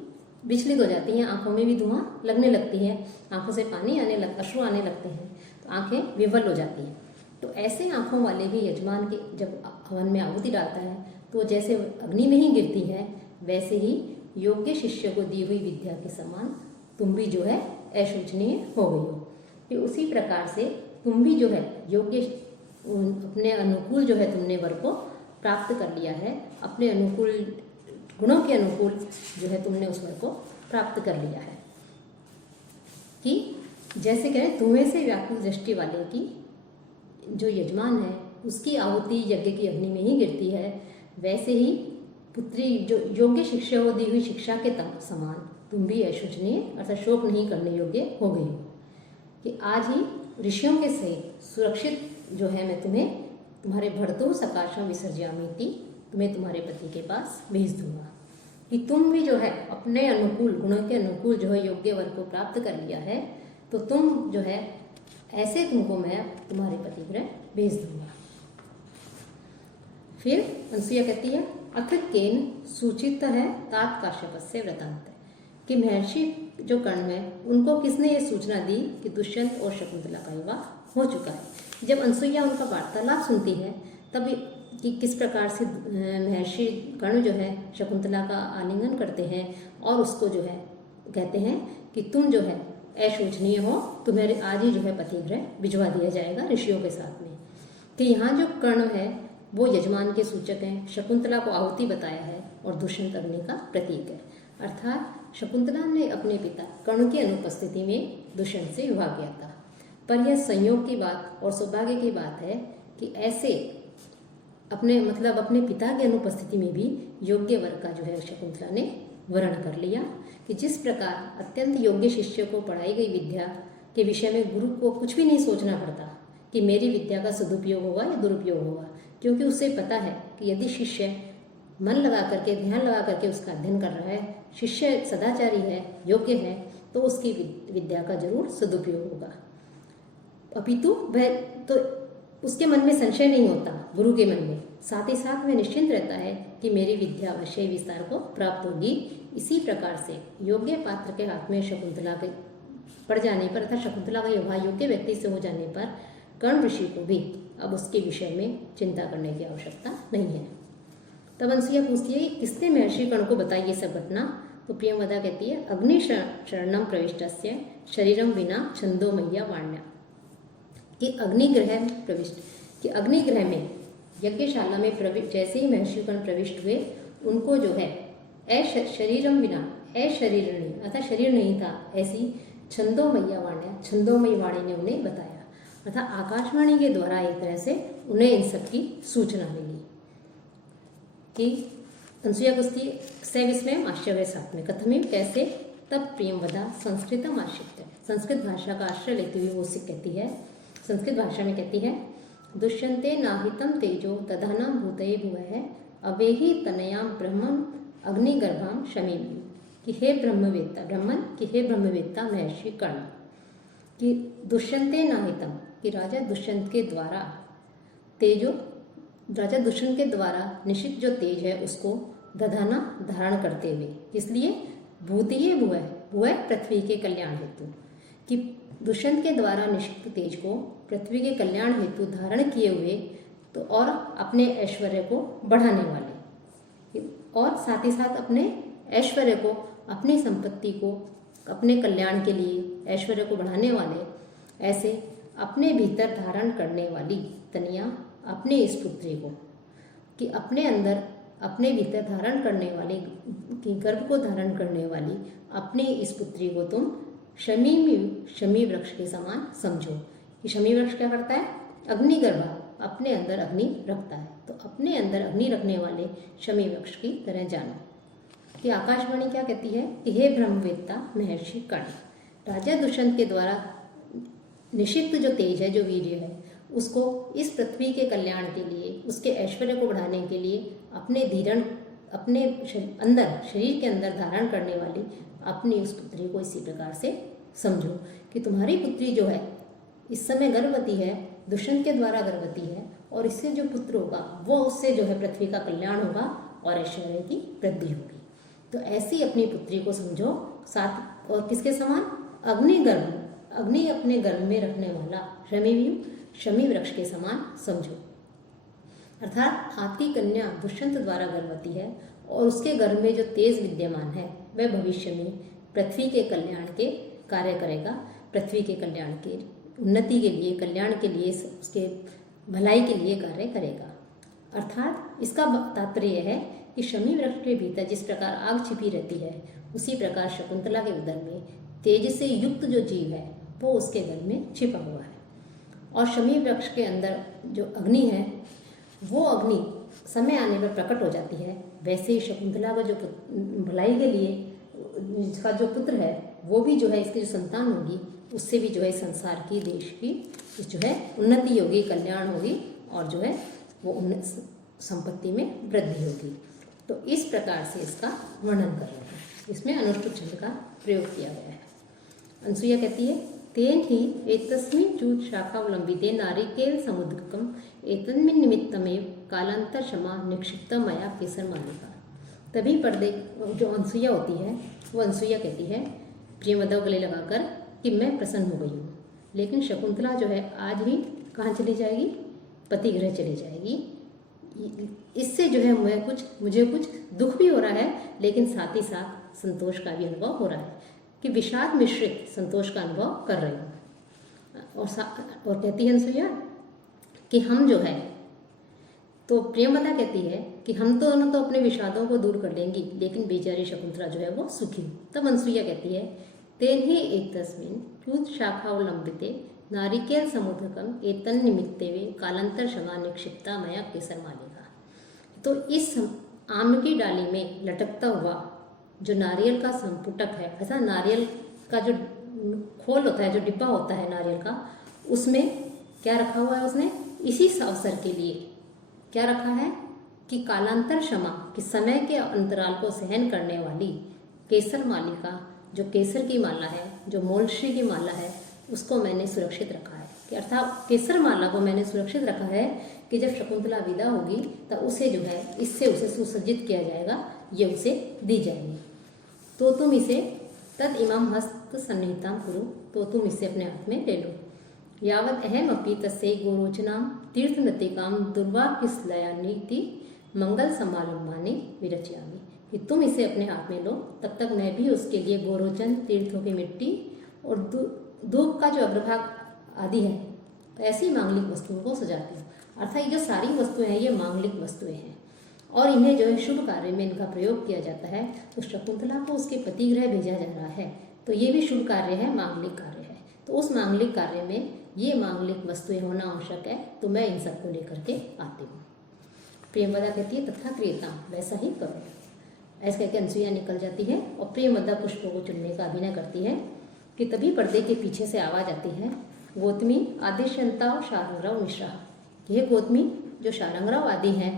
विचलित हो जाती हैं, आंखों में भी धुआं लगने लगती है, आंखों से पानी अश्रु आने लगते हैं, तो आंखें विवल हो जाती हैं। तो ऐसे आंखों वाले भी यजमान के जब हवन में आहुति डालता है तो जैसे अग्नि में ही गिरती है, वैसे ही योग्य शिष्य को दी हुई विद्या के समान तुम भी जो है अशोचनीय हो गई हो, कि उसी प्रकार से तुम भी जो है योग्य, अपने अनुकूल जो है तुमने वर को प्राप्त कर लिया है, अपने अनुकूल गुणों के अनुकूल जो है तुमने उस वर को प्राप्त कर लिया है। कि जैसे कह रहे धुएं से व्याकुल दृष्टि वाले की जो यजमान है उसकी आहुति यज्ञ की अग्नि में ही गिरती है, वैसे ही पुत्री जो योग्य शिक्षा को दी हुई शिक्षा के समान तुम भी अशोचनीय अर्थात शोक नहीं करने योग्य हो गई हो कि आज ही ऋषियों के सहित सुरक्षित जो है मैं तुम्हें तुम्हारे भर्तु सकाशम विसर्जयामीति तुम्हें तुम्हारे पति के पास भेज दूंगा कि तुम भी जो है अपने अनुकूल गुणों के अनुकूल जो है योग्य वर को प्राप्त कर लिया है, तो तुम जो है ऐसे तुमको मैं तुम्हारे पति गृह भेज दूंगा। फिर अनसुईया कहती है अथ केन सूचित है तात काश्यपस्य वृतांत कि महर्षि जो कर्ण है उनको किसने ये सूचना दी कि दुष्यंत और शकुंतला का विवाह हो चुका है। जब अनसुईया उनका वार्तालाप सुनती है तब कि किस प्रकार से महर्षि कर्ण जो है शकुंतला का आलिंगन करते हैं और उसको जो है कहते हैं कि तुम जो है अशोचनीय हो, तुम्हें आज ही जो है पति गृह भिजवा दिया जाएगा ऋषियों के साथ में। तो यहाँ जो कर्ण है वो यजमान के सूचक हैं, शकुंतला को आहुति बताया है और दुष्यंत अग्नि का प्रतीक है। अर्थात शकुंतला ने अपने पिता कर्ण की अनुपस्थिति में दुष्यंत से विवाह किया था, पर यह संयोग की बात और सौभाग्य की बात है कि ऐसे अपने पिता की अनुपस्थिति में भी योग्य वर का जो है शकुंतला ने वर्ण कर लिया कि जिस प्रकार अत्यंत योग्य शिष्य को पढ़ाई गई विद्या के विषय में गुरु को कुछ भी नहीं सोचना पड़ता कि मेरी विद्या का सदुपयोग होगा या दुरुपयोग होगा, क्योंकि उसे पता है कि यदि शिष्य मन लगा करके ध्यान लगा करके उसका अध्ययन कर रहा है, शिष्य सदाचारी है, योग्य है, तो उसकी विद्या का जरूर सदुपयोग होगा। अपितु वह तो उसके मन में संशय नहीं होता, गुरु के मन में साथ ही साथ वह निश्चिंत रहता है कि मेरी विद्या अवश्य विस्तार को प्राप्त होगी। इसी प्रकार से योग्य पात्र के हाथ में शकुंतला के पड़ जाने पर अर्थात शकुंतला का विवाह योग्य व्यक्ति से हो जाने पर कर्ण ऋषि को भी अब उसके विषय में चिंता करने की आवश्यकता नहीं है। तब अनसुईया पूछती है किसने महर्षि कर्ण को बताई ये सब घटना, तो प्रियंवदा कहती है अग्नि शरणम प्रविष्टस्य शरीरम विना छंदो मैया वाण्या कि अग्निग्रह में प्रविष्ट कि अग्निग्रह में यज्ञशाला में जैसे ही महर्षि कर्ण प्रविष्ट हुए उनको जो है शरीरम विना अशरीरणी अर्थात शरीर नहीं था ऐसी छंदोमय्या वाण्या छंदोमयी वाणी ने उन्हें बताया, अर्थात आकाशवाणी के द्वारा एक तरह से उन्हें इन सब की सूचना मिली कि अनसुईया पूछती सविस्मयम आश्चर्य साथ में कथमिव कैसे, तब प्रियंवदा संस्कृतम आश्रित संस्कृत भाषा का आश्रय लेते हुए वो उससे कहती है, संस्कृत भाषा में कहती है दुष्यंते नाहितम तेजो तदहनम भूतये भुवः अवेहि तनयाम ब्रह्मम अग्निगर्भाम शमीमी कि हे ब्रह्मवेत्ता ब्रह्मन कि हे ब्रह्मवेत्ता महर्षि कर्ण कि दुष्यंते नाहितम कि राजा दुष्यंत के द्वारा तेजो राजा दुष्यंत के द्वारा निश्चित जो तेज है उसको दधाना धारण करते हुए, इसलिए भूतये भुवः भुवः पृथ्वी के कल्याण हेतु कि दुष्यंत के द्वारा निश्चित तेज को पृथ्वी के कल्याण हेतु धारण किए हुए तो और अपने ऐश्वर्य को बढ़ाने वाले और साथ ही साथ अपने ऐश्वर्य को अपनी संपत्ति को अपने कल्याण के लिए ऐश्वर्य को बढ़ाने वाले ऐसे अपने भीतर धारण करने वाली तनिया अपने इस पुत्री को कि अपने अंदर अपने भीतर धारण करने वाली कि गर्भ को धारण करने वाली अपनी इस पुत्री को तुम शमी वृक्ष के समान समझो कि शमी वृक्ष क्या करता है, अग्निगर्भा अपने अंदर अग्नि रखता है, तो अपने अंदर अग्नि रखने वाले शमी वृक्ष की तरह जानो कि आकाशवाणी क्या कहती है कि हे ब्रह्मवेत्ता महर्षि कर्ण राजा दुष्यंत के द्वारा निषिक्त जो तेज है जो वीर्य है उसको इस पृथ्वी के कल्याण के लिए उसके ऐश्वर्य को बढ़ाने के लिए अपने धीरण अपने अंदर शरीर के अंदर धारण करने वाली अपनी उस पुत्री को इसी प्रकार से समझो कि तुम्हारी पुत्री जो है इस समय गर्भवती है, दुष्यंत के द्वारा गर्भवती है और इससे जो पुत्र होगा वो उससे जो है पृथ्वी का कल्याण होगा और ऐश्वर्य की वृद्धि होगी। तो ऐसी अपनी पुत्री को समझो साथ और किसके समान अग्नि अपने गर्भ में रखने वाला शमी वृक्ष के समान समझो। अर्थात आपकी कन्या दुष्यंत द्वारा गर्भवती है और उसके गर्भ में जो तेज विद्यमान है वह भविष्य में पृथ्वी के कल्याण के कार्य करेगा, पृथ्वी के कल्याण के उन्नति के लिए कल्याण के लिए उसके भलाई के लिए कार्य करेगा। अर्थात इसका तात्पर्य है कि शमी वृक्ष के भीतर जिस प्रकार आग छिपी रहती है उसी प्रकार शकुंतला के उदर में तेज से युक्त जो जीव है वो उसके गल में छिपा हुआ है। और शमी वृक्ष के अंदर जो अग्नि है वो अग्नि समय आने पर प्रकट हो जाती है। वैसे ही शकुंतला का जो भलाई के लिए इसका जो पुत्र है वो भी जो है, इसकी जो संतान होगी उससे भी जो है संसार की, देश की जो है उन्नति होगी, कल्याण होगी और जो है वो संपत्ति में वृद्धि होगी। तो इस प्रकार से इसका वर्णन कर रहे हैं। इसमें अनुष्टुप छंद का प्रयोग किया गया है। अनसुईया कहती है तेन ही एतस्मिन् चूत शाखावलंबिते नारिकेल समुद्रकम एतन्मिन् निमित्तमेव कालांतर क्षमा निक्षिप्त मया केसर मालिका। तभी पर्दे जो अनसुईया होती है वो अनसुईया कहती है प्रियवदा गले लगाकर कि मैं प्रसन्न हो गई हूँ, लेकिन शकुंतला जो है आज ही कहाँ चली जाएगी, पति गृह चली जाएगी। इससे जो है मुझे कुछ दुख भी हो रहा है, लेकिन साथ ही साथ संतोष का भी अनुभव हो रहा है कि विषाद मिश्रित संतोष का अनुभव कर रही हूँ। और कहती है अनसुईया कि हम जो है, तो प्रियंवदा कहती है कि हम दोनों तो अपने विषादों को दूर कर लेंगी, लेकिन बेचारी शकुंतला जो है वो सुखी। तब अनसुईया कहती है तेन ही एकतस्मिन् च्यूत शाखावलंबिते नारिकेल समुद्रकम एतन निमित्ते वे कालांतर क्षमा निक्षिप्ता मया केसर मालिका। तो इस आम की डाली में लटकता हुआ जो नारियल का संपुटक है, ऐसा नारियल का जो खोल होता है, जो डिब्बा होता है नारियल का, उसमें क्या रखा हुआ है उसने, इसी अवसर के लिए क्या रखा है कि कालांतर क्षमा, कि समय के अंतराल को सहन करने वाली केसर मालिका, जो केसर की माला है, जो मोलश्री की माला है, उसको मैंने सुरक्षित रखा है। कि अर्थात केसर माला को मैंने सुरक्षित रखा है कि जब शकुंतला विदा होगी तो उसे जो है इससे उसे सुसज्जित किया जाएगा, ये उसे दी जाएगी। तो तुम इसे तद इमाम हस्त सन्निहिताम कुरु, तो तुम इसे अपने हाथ में ले लो। यावत अहम अपि तस्यै गोरोचनाम तीर्थ नतिकाम दुर्वाकिस्लया नीति मंगल समालंबानी विरचयामि। कि तुम इसे अपने हाथ में लो, तब तक मैं भी उसके लिए गोरोचन, तीर्थों की मिट्टी और धूप का जो अग्रभाग आदि है, ऐसी मांगलिक वस्तुओं को सजाती हूँ। अर्थात ये जो सारी वस्तुएं हैं ये मांगलिक वस्तुएं हैं और इन्हें जो है शुभ कार्य में इनका प्रयोग किया जाता है। तो शकुंतला को उसके पति गृह भेजा जा रहा है, तो ये भी शुभ कार्य है, मांगलिक कार्य है। तो उस मांगलिक कार्य में ये मांगलिक वस्तुएं होना आवश्यक है, तो मैं इन सबको लेकर के आती हूँ। प्रियंवदा कहती है तथा क्रियता, वैसा ही करो। ऐसे कहकर अनसुईया निकल जाती है और प्रियंवदा पुष्पों को चुनने का अभिनय करती है कि तभी पर्दे के पीछे से आवाज आती है गौतमी आदेशंता और शारंगराव मिश्रा। यह गौतमी जो शारंगराव आदि हैं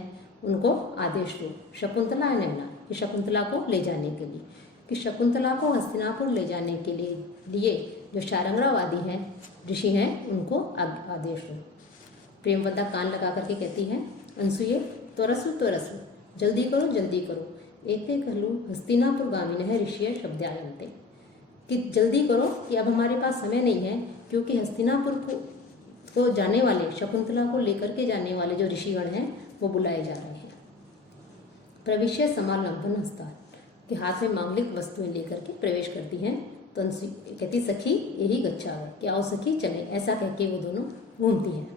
उनको आदेश दो, शकुंतला नैना, कि शकुंतला को ले जाने के लिए, कि शकुंतला को हस्तिनापुर ले जाने के लिए जो शारंगराव आदि हैं, ऋषि हैं, उनको आदेश दो। प्रेमवदा कान लगा करके कहती है अनसुईये त्वरसु, जल्दी करो, एते खलु हस्तिनापुर गामिनः ऋषिय शब्दायन्ते। कि जल्दी करो कि अब हमारे पास समय नहीं है, क्योंकि हस्तिनापुर को जाने वाले, शकुंतला को लेकर के जाने वाले जो ऋषिगण हैं वो बुलाए जा रहे हैं। प्रविश्य समालंबन हस्ता, कि हाथ में मांगलिक वस्तुएं लेकर के प्रवेश करती हैं। तो कहती सखी यही गच्छा है, कि आओ सखी चले, ऐसा कह के वो दोनों घूमती हैं।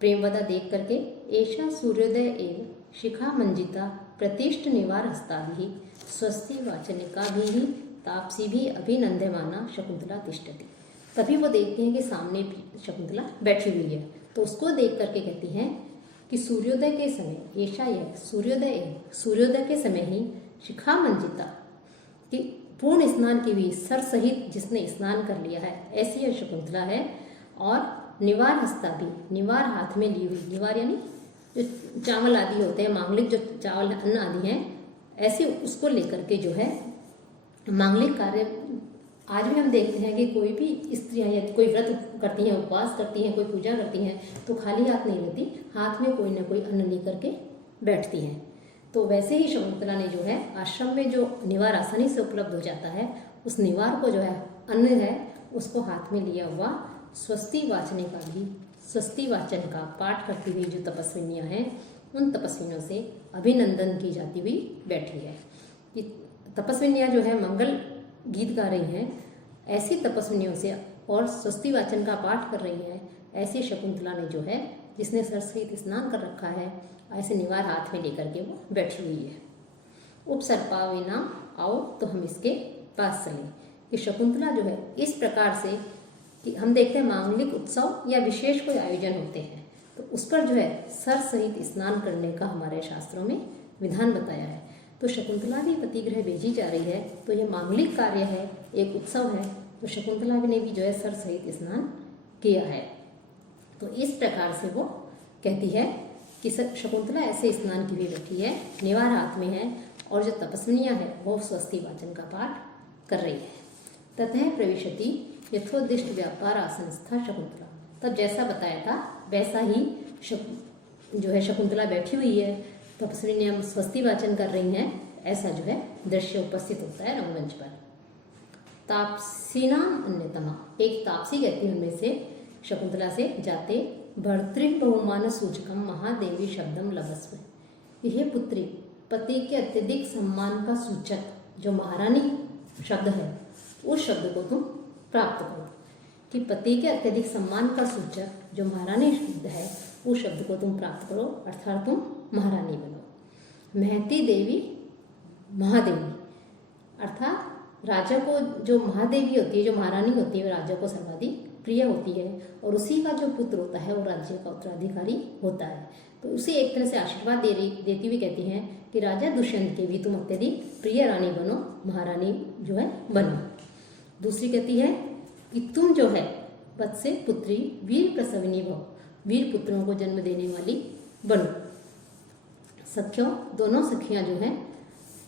प्रेमवदा देख करके एषा सूर्योदय एव शिखा मंजिता प्रतिष्ठ निवार हस्ताभि स्वस्ति वाचनिका भी तापसी भी अभिनंदमाना शकुंतला तिष्ठति। तभी वो देखते हैं कि सामने शकुंतला बैठी हुई है, तो उसको देख करके कहती हैं कि सूर्योदय के समय, ऐसा यह सूर्योदय के समय ही शिखा मंजिता, कि पूर्ण स्नान की हुई सर सहित जिसने स्नान कर लिया है, ऐसी यह शकुंतला है। और निवार हस्ता भी, निवार हाथ में ली हुई, निवार यानी जो चावल आदि होते हैं, मांगलिक जो चावल अन्न आदि हैं, ऐसे उसको लेकर के जो है मांगलिक कार्य। आज भी हम देखते हैं कि कोई भी स्त्रियाँ या कोई व्रत करती हैं, उपवास करती हैं, कोई पूजा करती हैं, तो खाली हाथ नहीं लेती, हाथ में कोई ना कोई अन्न लेकर के बैठती हैं। तो वैसे ही शकुंतला ने जो है आश्रम में जो निवार आसानी से उपलब्ध हो जाता है, उस निवार को जो है अन्न है उसको हाथ में लिया हुआ स्वस्ति वाचने का भी, स्वस्ति वाचन का पाठ करती हुई जो तपस्विनियाँ हैं, उन तपस्विनियों से अभिनंदन की जाती हुई बैठी है। कि तपस्विनियाँ जो है मंगल गीत गा रही हैं, ऐसी तपस्विनियों से और स्वस्ति वाचन का पाठ कर रही हैं, ऐसी शकुंतला ने जो है जिसने सर सहित स्नान कर रखा है, ऐसे निवार हाथ में लेकर के वो बैठी हुई है। उपसर्पावे नाम, आओ तो हम इसके पास चलें। कि शकुंतला जो है इस प्रकार से कि हम देखते हैं मांगलिक उत्सव या विशेष कोई आयोजन होते हैं तो उस पर जो है सर सहित स्नान करने का हमारे शास्त्रों में विधान बताया है। तो शकुंतला भी पति गृह भेजी जा रही है तो यह मांगलिक कार्य है, एक उत्सव है, तो शकुंतला ने भी जो है सर सहित स्नान किया है। तो इस प्रकार से वो कहती है कि शकुंतला ऐसे स्नान की भी बैठी है, निवार हाथ में है और जो तपस्विनियाँ है वो स्वस्ति वाचन का पाठ कर रही है। ततः प्रविशति यथोदिष्ट व्यापार आसनस्था शकुंतला, तब जैसा बताया था वैसा ही जो है शकुंतला बैठी हुई है, तपस्विनियाँ स्वस्ति वाचन कर रही हैं, ऐसा जो है दृश्य उपस्थित होता है रंगमंच पर। तापसीनाम अन्यतमा, एक तापसी कहती है उनमें से शकुंतला से जाते भर्तृ बहुमान सूचकम महादेवी शब्दम लभस्व, यह पुत्री पति के अत्यधिक सम्मान का सूचक जो महारानी शब्द है उस शब्द को तुम प्राप्त करो, कि पति के अत्यधिक सम्मान का सूचक जो महारानी शब्द है उस शब्द को तुम प्राप्त करो, अर्थात तुम महारानी बनो। महती देवी महादेवी, अर्थात राजा को जो महादेवी होती है, जो महारानी होती है, वो राजा को सर्वाधिक प्रिय होती है और उसी का जो पुत्र होता है वो राज्य का उत्तराधिकारी होता है। तो उसे एक तरह से आशीर्वाद देती हुई कहती हैं कि राजा दुष्यंत के भी तुम अत्यधिक प्रिय रानी बनो, महारानी जो है बनो। दूसरी कहती है कि तुम जो है पद से पुत्री वीर प्रसविनी भव, वीर पुत्रों को जन्म देने वाली बनो। सखियों, दोनों सखियां जो हैं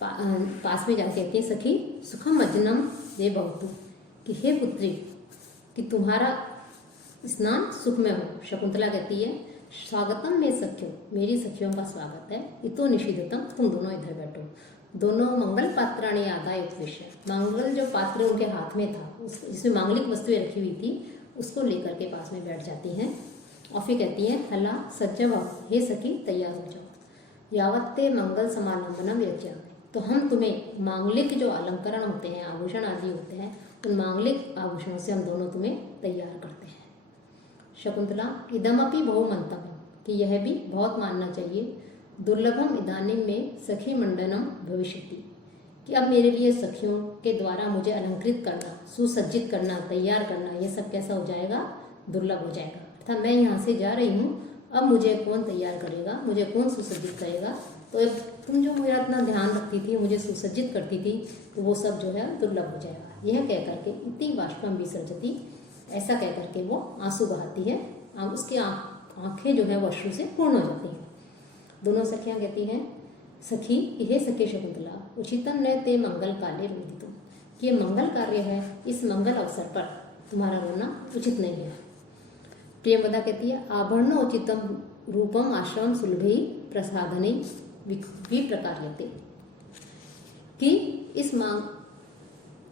पास में जाके कहती है सखी सुखम अजनम दे बहुतु, कि हे पुत्री कि तुम्हारा स्नान सुख में हो। शकुंतला कहती है स्वागतम में सख्यो, मेरी सखियों का स्वागत है। इतो निषिद्धतम, तुम दोनों इधर बैठो। दोनों मंगल पात्राणी आदाय उत्विष्य, मंगल जो पात्र उनके हाथ में था जिसमें मांगलिक वस्तुएं रखी हुई थी उसको लेकर के पास में बैठ जाती हैं और फिर कहती हैं हला सज्जव, हे सखी तैयार हो जाओ, यावत्ते मंगल समालंबनम यज्ञ, तो हम तुम्हें मांगलिक जो अलंकरण होते हैं, आभूषण आदि होते हैं, उन मांगलिक आभूषणों से हम दोनों तुम्हें तैयार करते हैं। शकुंतला इदमपि बहुमंतव्यम, कि यह भी बहुत मानना चाहिए, दुर्लभम इदानीम में सखी मंडनम भविष्यति, कि अब मेरे लिए सखियों के द्वारा मुझे अलंकृत करना, सुसज्जित करना, तैयार करना, ये सब कैसा हो जाएगा, दुर्लभ हो जाएगा। अर्थात मैं यहाँ से जा रही हूँ, अब मुझे कौन तैयार करेगा, मुझे कौन सुसज्जित करेगा, तो तुम जो मेरा इतना ध्यान रखती थी, मुझे सुसज्जित करती थी, तो वो सब जो है दुर्लभ हो जाएगा। यह कह करके इति बाष्पम विसर्जती, ऐसा कह करके वो आंसू बहाती है, उसकी आंखें जो है वो अश्रु से पूर्ण हो जाती हैं। दोनों सखियां कहती हैं सखी हे सखी शकुंतला उचितम न ते मंगल काले रोदितुम, कि ये मंगल कार्य है, इस मंगल अवसर पर तुम्हारा रोना उचित नहीं है। प्रियंवदा कहती है आभरणोचितम रूपम आश्रम सुलभे प्रसाधने विप्रकार्यते, कि इस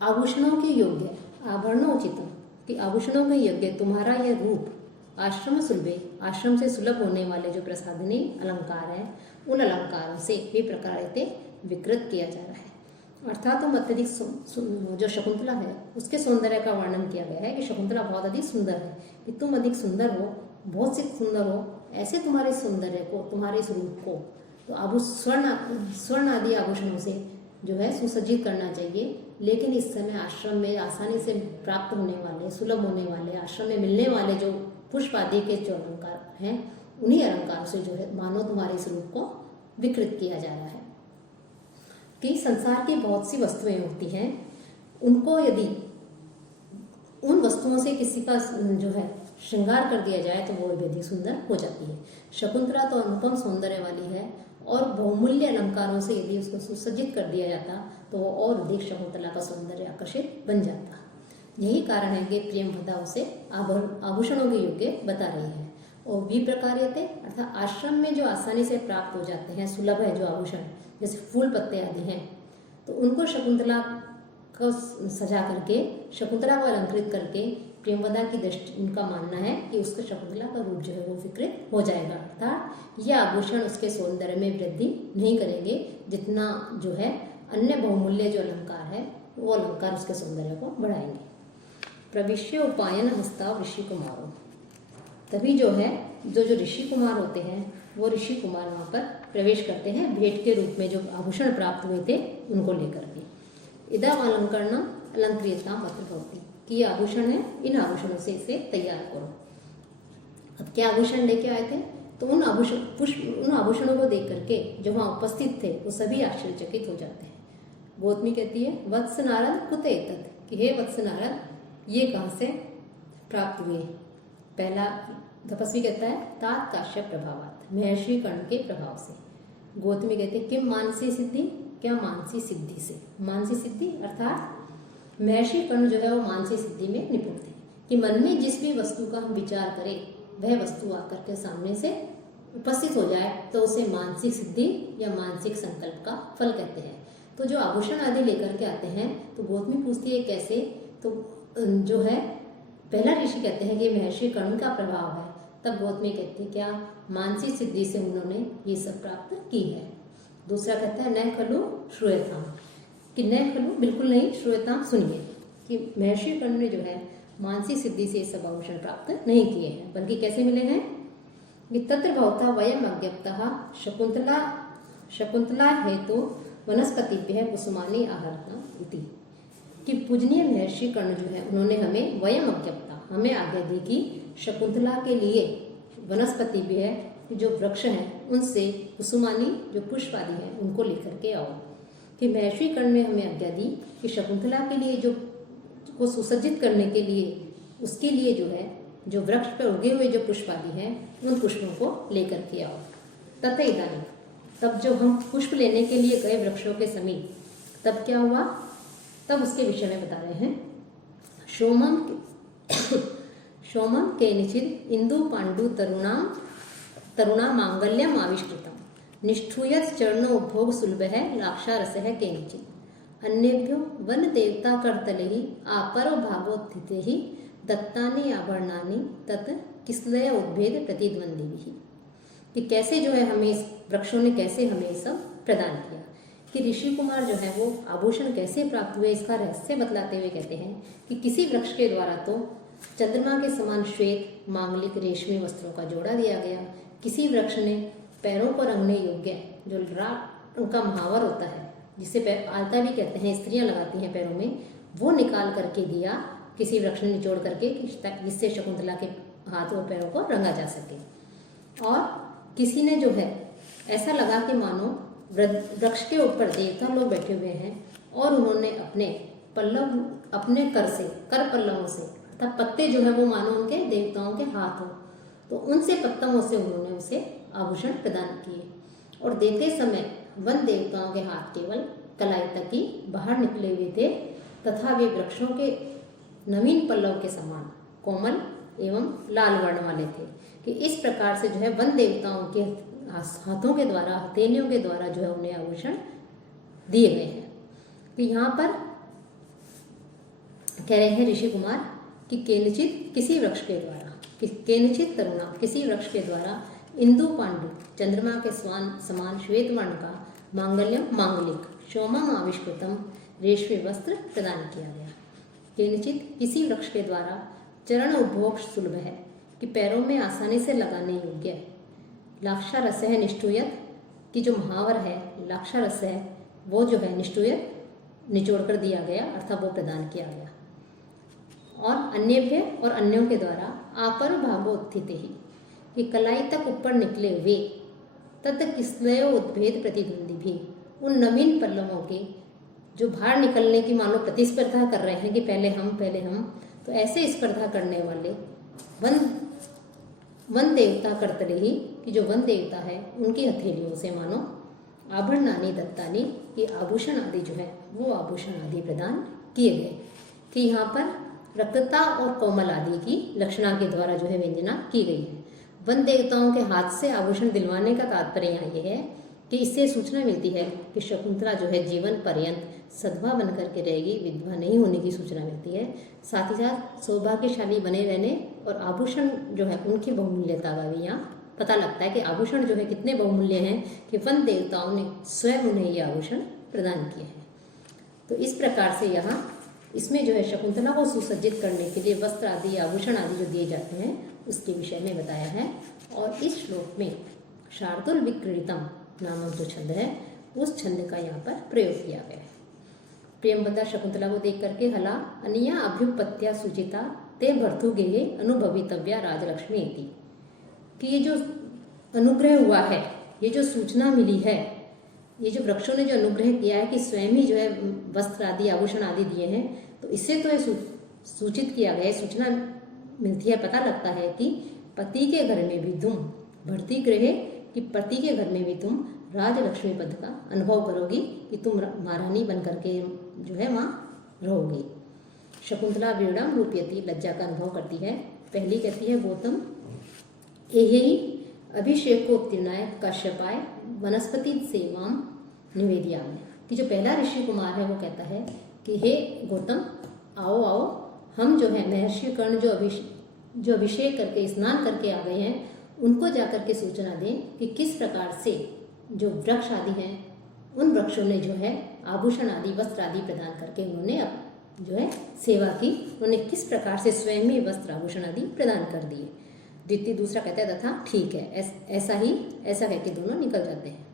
आभूषणों के योग्य, आभरणोचितम कि आभूषणों के योग्य तुम्हारा यह रूप आश्रम सुलभे, आश्रम से सुलभ होने वाले जो प्रसाधनी अलंकार है उन अलंकारों से विप्रकार्यते विकृत किया जा रहा है। अर्थात तुम अत्यधिक जो शकुंतला है उसके सौंदर्य का वर्णन किया गया है कि शकुंतला बहुत अधिक सुंदर है, कि तुम अधिक सुंदर हो, बहुत सी सुंदर हो, ऐसे तुम्हारे सौंदर्य को, तुम्हारे इस रूप को तो स्वर्ण आदि आभूषणों से जो है सुसज्जित करना चाहिए। लेकिन इस समय आश्रम में आसानी से प्राप्त होने वाले, सुलभ होने वाले, आश्रम में मिलने वाले जो पुष्प आदि के जो अलंकार हैं उन्हीं अलंकारों से जो है मानो तुम्हारे इस रूप को विकृत किया जा रहा है। कि संसार की बहुत सी वस्तुएं होती हैं, उनको यदि उन वस्तुओं से किसी का जो है श्रृंगार कर दिया जाए तो वो भी अधिक सुंदर हो जाती है। शकुंतला तो अनुपम सौंदर्य वाली है और बहुमूल्य अलंकारों से यदि उसको सुसज्जित कर दिया जाता तो वो और अधिक शकुंतला का सौंदर्य आकर्षित बन जाता। यही कारण है कि प्रियंवदा उसे आभूषणों के योग्य बता रही है। और विप्रकार्यते अर्थात आश्रम में जो आसानी से प्राप्त हो जाते हैं, सुलभ है जो आभूषण, जैसे फूल पत्ते आदि हैं, तो उनको शकुंतला को सजा करके, शकुंतला को अलंकृत करके प्रियंवदा की दृष्टि, उनका मानना है कि उसका शकुंतला का रूप जो है वो विकृत हो जाएगा। अर्थात यह आभूषण उसके सौंदर्य में वृद्धि नहीं करेंगे, जितना जो है अन्य बहुमूल्य जो अलंकार है वो अलंकार उसके सौंदर्य को बढ़ाएंगे। प्रविश्य उपायन हस्ताव ऋषि कुमारों, तभी जो है जो ऋषि कुमार होते हैं वो ऋषि कुमार वहाँ पर प्रवेश करते हैं भेंट के रूप में, जो आभूषण प्राप्त हुए थे उनको लेकर के। इदम अलंकरण अलंकृतां वस्त्र भवति, कि ये आभूषण है, इन आभूषणों से इसे तैयार करो। अब क्या आभूषण लेके आए थे, तो उन आभूषणों को देख करके जो वहाँ उपस्थित थे वो सभी आश्चर्यचकित हो जाते हैं। गौतमी कहती है वत्स नारद कुत एतत्, कि हे वत्स नारद ये कहाँ से प्राप्त हुए। पहला तपस्वी कहता है तात काश्यप प्रभावात, महर्षि कर्ण के प्रभाव से। गौतमी कहते हैं किम मानसी सिद्धि, क्या मानसी सिद्धि से। मानसी सिद्धि अर्थात महर्षि कर्ण जो है वो मानसी सिद्धि में निपुण थे, कि मन में जिस भी वस्तु का हम विचार करें वह वस्तु आकर के सामने से उपस्थित हो जाए तो उसे मानसिक सिद्धि या मानसिक संकल्प का फल कहते हैं। तो जो आभूषण आदि लेकर के आते हैं तो गौतमी पूछती है कैसे, तो जो है पहला ऋषि कहते हैं कि महर्षि कर्ण का प्रभाव है। तब गौतमी कहती है क्या मानसिक सिद्धि से उन्होंने ये सब प्राप्त की है। दूसरा कहता है न खलु श्रूयताम, कि न खलु बिल्कुल नहीं, श्रूयताम सुनिए, कि महर्षि कर्ण ने जो है मानसिक सिद्धि से सब आभूषण प्राप्त नहीं किए हैं, बल्कि कैसे मिले हैं कि तत्र भवता वयम अज्ञप्तः शकुंतला हेतु वनस्पतिभ्यः कुसुमानि आहर्तम् इति, कि पूजनीय महर्षि कर्ण जो है उन्होंने हमें वयम अज्ञप्ता, हमें आज्ञा दी कि शकुंतला के लिए वनस्पतिभ्यः जो वृक्ष हैं उनसे कुसुमानी जो पुष्प आदि हैं उनको लेकर के आओ। कि महर्षि कर्ण ने हमें आज्ञा दी कि शकुंतला के लिए जो को सुसज्जित करने के लिए उसके लिए जो है जो वृक्ष पर उगे हुए जो पुष्प आदि हैं उन पुष्पों को लेकर के आओ। तथा इदानीं, तब जो हम पुष्प लेने के लिए गए वृक्षों के समीप, तब क्या हुआ, तब उसके विषय में बता रहे हैं। सोमम केनचिद इंदु पांडु तरुणा मांगल्यम आविष्कृतम निष्ठूयत चरणो उपभोग सुलभः लाक्षारसः केनचिद अन्येभ्यो वन देवता करतले ही आपरो भागोत्थिते ही दत्तानि आभरणानि तत् किसलय उद्भेद प्रतिद्वंदी। कि कैसे जो है हमें इस वृक्षों ने कैसे हमें सब प्रदान किया, कि ऋषि कुमार जो है वो आभूषण कैसे प्राप्त हुए इसका रहस्य बतलाते हुए कहते हैं कि किसी वृक्ष के द्वारा तो चंद्रमा के समान श्वेत मांगलिक रेशमी वस्त्रों का जोड़ा दिया गया, किसी वृक्ष ने पैरों पर रंगने योग्य जो उनका महावर होता है जिसे आलता भी कहते हैं, स्त्रियां लगाती हैं पैरों में, वो निकाल करके दिया किसी वृक्ष ने निचोड़ करके, जिससे शकुंतला के हाथ और पैरों को रंगा जा सके। और किसी ने जो है ऐसा लगा कि मानो वृक्ष के ऊपर देवता लोग बैठे हुए हैं और उन्होंने अपने कर पल्लवों से अर्थात पत्ते जो है वो मानो उनके देवताओं के हाथ हो, तो उनसे पत्तों से उन्होंने उसे आभूषण प्रदान किए। और देते समय वन देवताओं के हाथ केवल कलाई तक ही बाहर निकले हुए थे तथा वे वृक्षों के नवीन पल्लव के समान कोमल एवं लाल वर्ण वाले थे। कि इस प्रकार से जो है वन देवताओं के हाथों के द्वारा, हथेलियों के द्वारा जो है उन्हें आभूषण दिए गए हैं। तो यहाँ पर कह रहे हैं ऋषि कुमार कि केनचित किसी वृक्ष के द्वारा, केनचित तरुणा किसी वृक्ष के द्वारा इंदु पांडु चंद्रमा के समान श्वेत वर्ण का मांगल्यम मांगलिक सोमम आविष्कृतम रेशमी वस्त्र प्रदान किया गया। केनचित किसी वृक्ष के द्वारा चरण उपभोग सुलभ है, कि पैरों में आसानी से लगाने योग्य है। लाक्षारस है निष्ठूयत, कि जो महावर है लाक्षारस है वो जो है निष्ठूयत निचोड़ कर दिया गया अर्थात वो प्रदान किया गया। और अन्यभ्य और अन्यों के द्वारा आपर भागोत्थित ही, कि कलाई तक ऊपर निकले हुए तत् किसलय उद्भेद प्रतिद्वंदी भी, उन नवीन पल्लवों के जो बाहर निकलने की मानो प्रतिस्पर्धा कर रहे हैं कि पहले हम, तो ऐसे स्पर्धा करने वाले वन देवता करतले ही, कि जो वन देवता है उनकी हथेलियों से मानो आभरणानि दत्तानि, ये आभूषण आदि जो है वो आभूषण आदि प्रदान किए गए। कि यहाँ पर रक्तता और कोमल आदि की लक्षणा के द्वारा जो है व्यंजना की गई है। वन देवताओं के हाथ से आभूषण दिलवाने का तात्पर्य यहाँ ये है कि इससे सूचना मिलती है कि शकुंतला जो है जीवन पर्यंत सधवा बन करके रहेगी, विधवा नहीं होने की सूचना मिलती है। साथ ही साथ सौभाग्यशाली बने रहने और आभूषण जो है उनकी बहुमूल्यता का भी यहाँ पता लगता है कि आभूषण जो है कितने बहुमूल्य हैं कि वन देवताओं ने स्वयं उन्हें ये आभूषण प्रदान किए हैं। तो इस प्रकार से यहाँ इसमें जो है शकुंतला को सुसज्जित करने के लिए वस्त्र आदि आभूषण आदि जो दिए जाते हैं उसके विषय में बताया है। और इस श्लोक में शार्दुल विक्रीडितम नामक जो छंद है उस छंद का यहाँ पर प्रयोग किया गया है। प्रियंवदा शकुंतला को देख करके हला अनिया अभ्युपत्या सूचिता ते भर्तुगेहे अनुभवितव्या राजलक्ष्मी इति, कि ये जो अनुग्रह हुआ है, ये जो सूचना मिली है, ये जो वृक्षों ने जो अनुग्रह किया है कि स्वयं ही जो है वस्त्र आदि आभूषण आदि दिए हैं, तो इससे तो ये सूचित किया गया, सूचना मिलती है, पता लगता है कि पति के घर में भी तुम भर्ती गृहे, कि पति के घर में भी तुम राजलक्ष्मी पद का अनुभव करोगी, कि तुम महारानी बन करके जो है वहाँ रहोगी। शकुंतला वीणम रूपयती, लज्जा का अनुभव करती है। पहली कहती है गौतम यही अभिषेक को उत्तीर्णाय कश्यपाय वनस्पति सेवाम निवेदियामि, कि जो पहला ऋषि कुमार है वो कहता है कि हे गौतम आओ आओ, हम जो है महर्षि कर्ण जो अभिषेक करके स्नान करके आ गए हैं, उनको जाकर के सूचना दें कि किस प्रकार से जो वृक्ष आदि हैं उन वृक्षों ने जो है आभूषण आदि वस्त्र आदि प्रदान करके उन्होंने अब जो है सेवा की, उन्होंने किस प्रकार से स्वयं ही वस्त्र आभूषण आदि प्रदान कर दिए। द्वितीय दूसरा कहता है तथा ठीक है, ऐसा कह के दोनों निकल जाते हैं।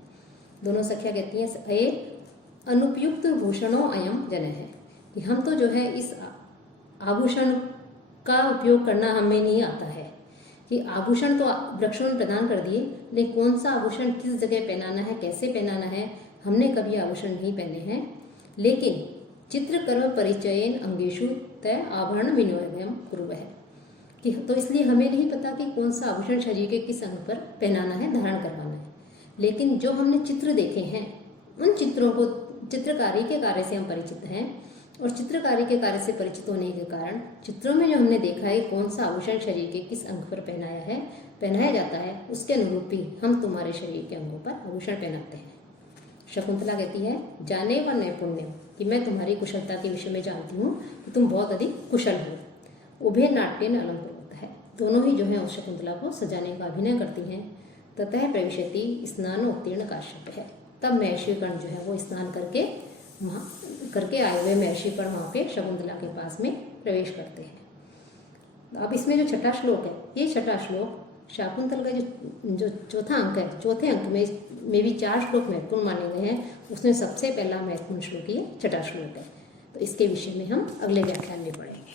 दोनों सखियाँ कहती हैं ए अनुपयुक्त भूषणों अयम जन है, कि हम तो जो है इस आभूषण का उपयोग करना हमें नहीं आता है, कि आभूषण तो वृक्षों ने प्रदान कर दिए, लेकिन कौन सा आभूषण किस जगह पहनाना है, कैसे पहनाना है, हमने कभी आभूषण नहीं पहने हैं। लेकिन चित्रकर्म परिचयन अंगेशु तय आभरण विनियोगम कुर्वः, कि तो इसलिए हमें नहीं पता कि कौन सा आभूषण शरीर के किस अंग पर पहनाना है, धारण करवाना है। लेकिन जो हमने चित्र देखे हैं, उन चित्रों को, चित्रकारी के कार्य से हम परिचित हैं, और चित्रकारी के कार्य से परिचित होने के कारण चित्रों में जो हमने देखा है कौन सा आभूषण शरीर के किस अंग पर पहनाया जाता है, उसके अनुरूप ही हम तुम्हारे शरीर के अंगों पर आभूषण पहनाते हैं। शकुंतला कहती है जाने व नैपुण्य, कि मैं तुम्हारी कुशलता के विषय में जानती हूँ कि तुम बहुत अधिक कुशल हो। उभय नाट्य न अलंकृत है, दोनों ही जो है उस शकुंतला को सजाने का अभिनय करती हैं। ततः प्रविशति स्नानोत्तीर्ण काश्यप है, तब महर्षि कर्ण जो है वो स्नान करके आए हुए महर्षि कर्ण वहाँ पे शकुंतला के पास में प्रवेश करते हैं। अब इसमें जो छठा श्लोक है, ये छठा श्लोक शाकुंतल का जो चौथा अंक है, चौथे अंक में भी 4 श्लोक महत्वपूर्ण माने गए हैं, उसमें सबसे पहला महत्वपूर्ण श्लोक ये छठा श्लोक है। तो इसके विषय में हम अगले व्याख्यान में पढ़ेंगे।